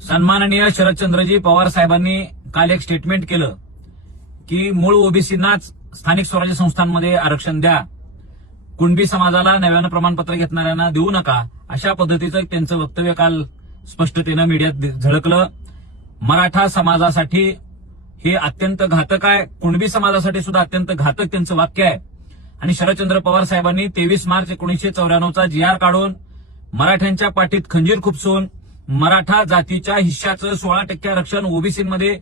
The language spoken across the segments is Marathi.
सन्माननीय शरदचंद्रजी पवार साहेबांनी काल एक स्टेटमेंट केलं की मूळ ओबीसींनाच स्थानिक स्वराज्य संस्थांमध्ये आरक्षण द्या, कुणबी समाजाला नव्यानं प्रमाणपत्र घेतणाऱ्यांना देऊ नका, अशा पद्धतीचं त्यांचं वक्तव्य काल स्पष्टतेनं मीडियात झळकलं. मराठा समाजासाठी हे अत्यंत घातक आहे, कुणबी समाजासाठी सुद्धा अत्यंत घातक त्यांचं वाक्य आहे. आणि शरदचंद्र पवार साहेबांनी 23 मार्च 1994चा GR काढून मराठ्यांच्या पाठीत खंजीर खुपसून मराठा जातीच्या हिश्श्याचं 16% आरक्षण ओबीसीमध्ये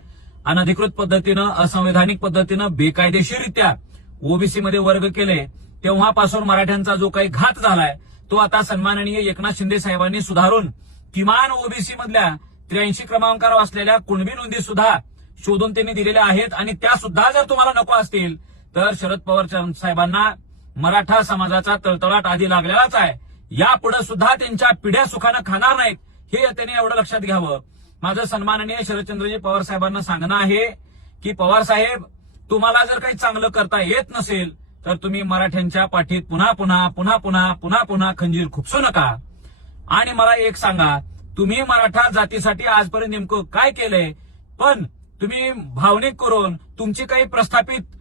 अनधिकृत पद्धतीनं, असंवैधानिक पद्धतीनं, बेकायदेशीररित्या ओबीसीमध्ये वर्ग केले. तेव्हापासून मराठ्यांचा जो काही घात झालाय तो आता सन्माननीय एकनाथ शिंदे साहेबांनी सुधारून किमान ओबीसी मधल्या 83 क्रमांकावर असलेल्या कुणबी नोंदी सुद्धा शोधून त्यांनी दिलेल्या आहेत. आणि त्या सुद्धा जर तुम्हाला नको असतील तर शरद पवार साहेबांना मराठा समाजाचा तळतळाट आधी लागलेलाच आहे. यापुढे सुद्धा त्यांच्या पिढ्या सुखानं खाणार नाहीत, हे त्यांनी एवढं लक्षात घ्यावं. माझं सन्माननीय शरदचंद्रजी पवार साहेबांना सांगणं आहे की पवार साहेब, तुम्हाला जर काही चांगलं करता येत नसेल तर तुम्ही मराठ्यांच्या पाठीत पुन्हा पुन्हा पुन्हा पुन्हा पुन्हा पुन्हा खंजीर खुपसू नका. आणि मला एक सांगा, तुम्ही मराठा जातीसाठी आजपर्यंत नेमकं काय केलंय? पण तुम्ही भावनिक करून, तुमची काही प्रस्थापित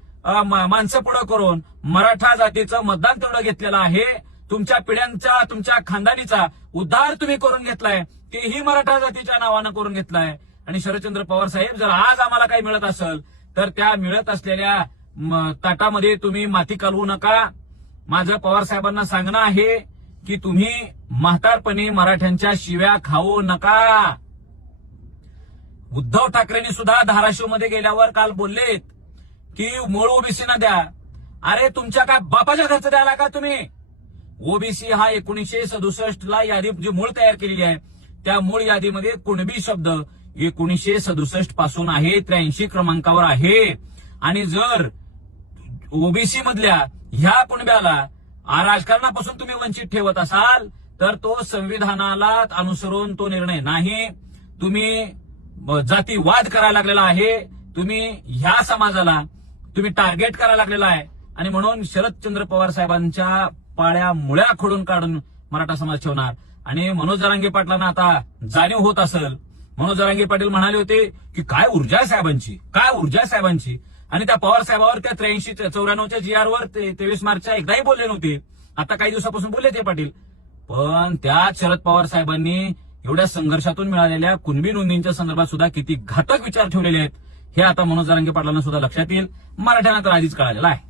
माणसं पुढे करून मराठा जातीचं मतदान तेवढं घेतलेलं आहे. तुमच्या पिढ्यांचा, तुमच्या खानदानीचा उद्धार तुम्ही करून घेतलाय, तेही मराठा जातीच्या नावानं करून घेतलाय. आणि शरदचंद्र पवार साहेब, जर आज आम्हाला काही मिळत असेल तर त्या मिळत असलेल्या ताटामध्ये तुम्ही माती कालवू नका. माझं पवार साहेबांना सांगणं आहे की तुम्ही म्हातारपणी मराठ्यांच्या शिव्या खाऊ नका. उद्धव ठाकरेंनी सुद्धा धाराशिवमध्ये गेल्यावर काल बोललेत की मूळ ओबीसीना द्या. अरे तुमच्या काय बापाच्या घरचं द्यायला का तुम्ही? ओबीसी हा 1967 यादी जी मूळ तयार केलेली आहे त्या मूळ यादीमध्ये कुणबी शब्द 1967 पासून आहे, 83 क्रमांकावर आहे. आणि जर ओबीसी मधल्या ह्या कुणब्याला राजकारणापासून तुम्ही वंचित ठेवत असाल तर तो संविधानाला अनुसरून तो निर्णय नाही. तुम्ही जातीवाद करायला लागलेला आहे, तुम्ही ह्या समाजाला तुम्ही टार्गेट करायला लागलेला आहे. आणि म्हणून शरदचंद्र पवार साहेबांच्या पाळ्या मुळ्या खोडून काढून मराठा समाज ठेवणार. आणि मनोज जरांगे पाटलांना आता जाणीव होत असेल. मनोज जरांगे पाटील म्हणाले होते की काय ऊर्जा आहे साहेबांची, काय ऊर्जा आहे साहेबांची. आणि त्या पवार साहेबावर त्या 83-94च्या GR वर 23 मार्चच्या एकदाही बोलले नव्हते. आता काही दिवसापासून बोलले ते पाटील. पण त्यात शरद पवार साहेबांनी एवढ्या संघर्षातून मिळालेल्या कुणबी नोंदींच्या संदर्भात सुद्धा किती घातक विचार ठेवलेले आहेत हे आता मनोज जरांगे पाटलांना सुद्धा लक्षात येईल. मराठ्यांना तर आधीच कळालेलं आहे.